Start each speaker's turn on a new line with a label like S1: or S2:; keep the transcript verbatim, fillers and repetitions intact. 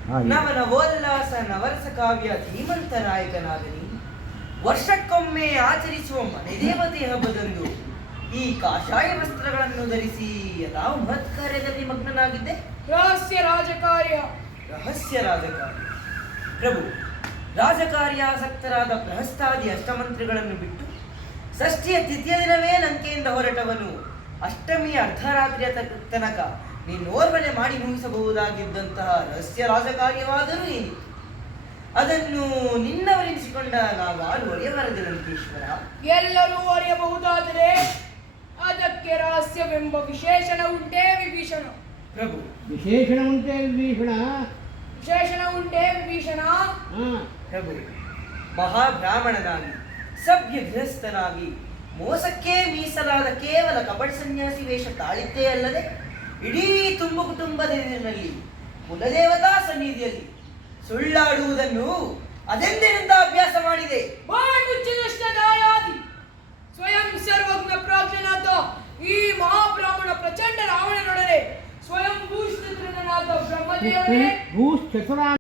S1: ನವನವೋಲ್ಲಾಸ ನವರಸ ಕಾವ್ಯ ಧೀಮಂತ ನಾಯಕನಾಗಲಿ ವರ್ಷಕ್ಕೊಮ್ಮೆ ಆಚರಿಸುವ ಮನೆ ದೇವತೆ ಹಬ್ಬದಂದು ಈ ಕಾಷಾಯ ವಸ್ತ್ರಗಳನ್ನು ಧರಿಸಿ ಯಾವ ಮಹತ್ ಕಾರ್ಯದಲ್ಲಿ ಮಗ್ನನಾಗಿದ್ದೆ?
S2: ರಹಸ್ಯ ರಾಜಕಾರ್ಯ.
S1: ರಹಸ್ಯ ರಾಜಕಾರ್ಯ. ಪ್ರಭು, ರಾಜಕಾರ್ಯಾಸಕ್ತರಾದ ಪ್ರಹಸ್ತಾದಿ ಅಷ್ಟಮಂತ್ರಿಗಳನ್ನು ಬಿಟ್ಟು ಷಷ್ಠಿಯ ತಿಥಿಯ ದಿನವೇ ಲಂಕೆಯಿಂದ ಹೊರಟವನು ಅಷ್ಟಮಿಯ ಅರ್ಧರಾತ್ರಿಯ ತನಕ ನಿನ್ನೋರ್ವನೆ ಮಾಡಿ ಮುಗಿಸಬಹುದಾಗಿದ್ದಂತಹ ರಹಸ್ಯ ರಾಜಕಾರ್ಯವಾದರೂ ಏನು? ಅದನ್ನು ನಿನ್ನವರೆನಿಸಿಕೊಂಡ ನಾವಾರು ಒಡೆಯಬಾರದು ಲಂಕೇಶ್ವರ.
S2: ಎಲ್ಲರೂ ಅರಿಯಬಹುದಾದರೆ ಅದಕ್ಕೆ ರಹಸ್ಯವೆಂಬ ವಿಶೇಷಣ ಉಂಟೇ ವಿಭೀಷಣ?
S1: ಪ್ರಭು,
S3: ವಿಶೇಷಣ ಉಂಟೇ ವಿಭೀಷಣ?
S2: ವಿಶೇಷಣ ಉಂಟೇ ವಿಭೀಷಣ?
S1: ಪ್ರಭು, ಮಹಾಬ್ರಾಹ್ಮಣನಾಗಿ ಸಭ್ಯ ಗೃಹಸ್ಥನಾಗಿ ಮೋಸಕ್ಕೆ ಮೀಸಲಾದ ಕೇವಲ ಕಪಟ ಸನ್ಯಾಸಿ ವೇಷ ತಾಳಿದ್ದೇ ಅಲ್ಲದೆ ಇಡೀ ತುಂಬ ಕುಟುಂಬದ ಎದುರಿನಲ್ಲಿ ಕುಲದೇವತಾ ಸನ್ನಿಧಿಯಲ್ಲಿ ಸುಳ್ಳಾಡುವುದನ್ನು ಅದೆಂದಿನಿಂದ ಅಭ್ಯಾಸ ಮಾಡಿದೆ?
S2: ಸ್ವಯಂ ಸರ್ವಜ್ಞ ಪ್ರಾಜ್ಞನಾದ ಈ ಮಹಾಬ್ರಾಹ್ಮಣ ಪ್ರಚಂಡ ರಾವಣನೊಡನೆ ಸ್ವಯಂ ಭೂಷಿತನಾದ ಬ್ರಹ್ಮದೇವರೇ